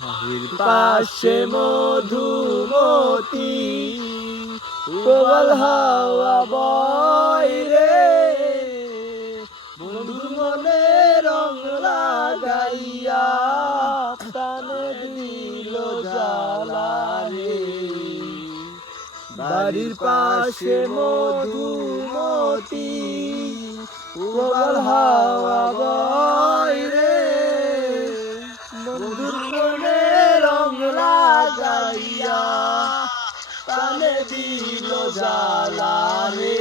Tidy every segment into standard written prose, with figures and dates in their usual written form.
বাড়ির পাশে মধুমতি প্রবল হাওয়া বয় রে, বন্ধুর মনে রং লাগাইয়া প্রাণে দিল জ্বালা রে। বাড়ির পাশে মধুমতি প্রবল হাওয়া বয় রে, বন্ধুর মনে রং লাগাইয়া প্রাণে দিল জ্বালা রে।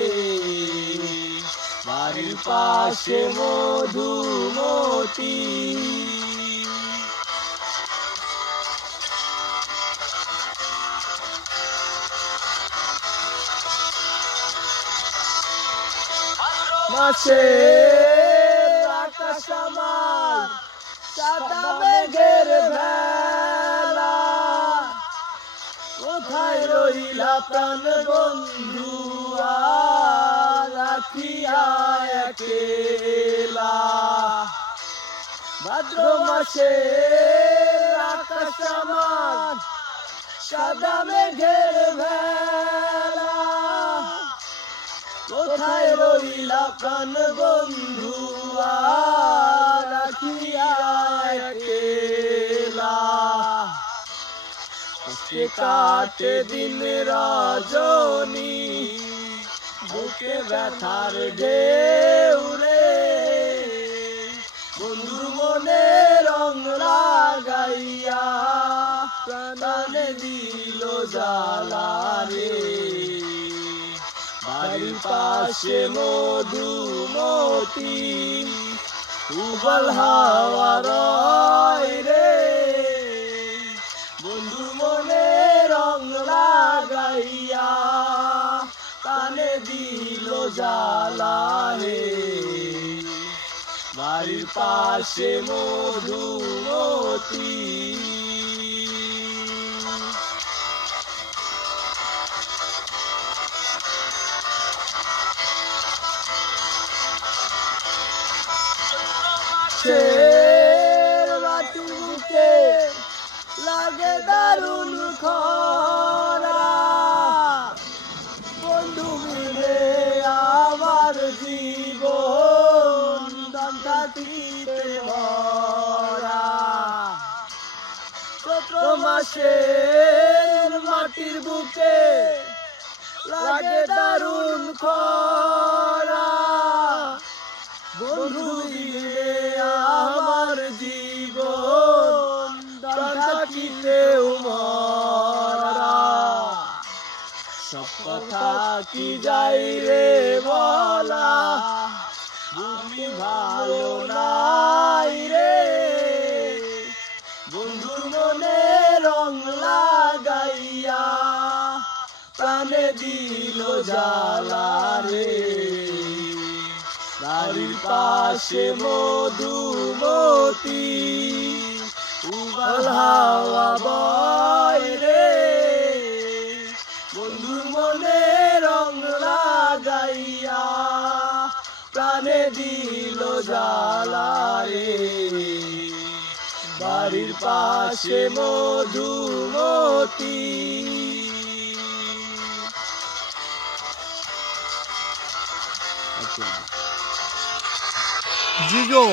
বাড়ির পাশে মধুমতি। মাসের আকাশ আমার সাদা মেঘের ভেলা, কোথায় রইলা প্রাণ বন্ধু রাখিয়া একলা। ভাদ্র মাসের আকাশ আমার সাদা মেঘের ভেলা, কোথায় রইলা প্রাণ বন্ধু রাখিয়া একলা। কষ্টে কাটে দিন রজনী, বুকে ব্যথার ঢেউ রে, বন্ধুর মনে রং লাগাইয়া প্রাণে দিল জ্বালা রে। বাড়ির পাশে মধুমতি প্রবল হাওয়া রয় রে, বন্ধু মনে রং লাগাইয়া প্রাণে দিল জ্বালা রে। বাড়ির পাশে মধুমতি। মাটির বুকে লাগে দারুণ খরা, বন্ধু মিলে আমার জীবন দাম থাকিতে ভরা। চৈত্র মাসের মাটির বুকে লাগে দারুণ খরা, বন্ধু মিলে আমার জীবন থাকিতেও মরা। সব কথা কি যাই রে বলা, তুমি ভালো নাই রে, বন্ধুর মনে রং লাগাইয়া প্রাণে দিল জ্বালা রে। বাড়ির পাশে মধুমতি প্রবল হাওয়া বয় রে, বন্ধুর মনে রং লাগাইয়া প্রাণে দিল জ্বালা রে। বাড়ির পাশে মধুমতি। জিজো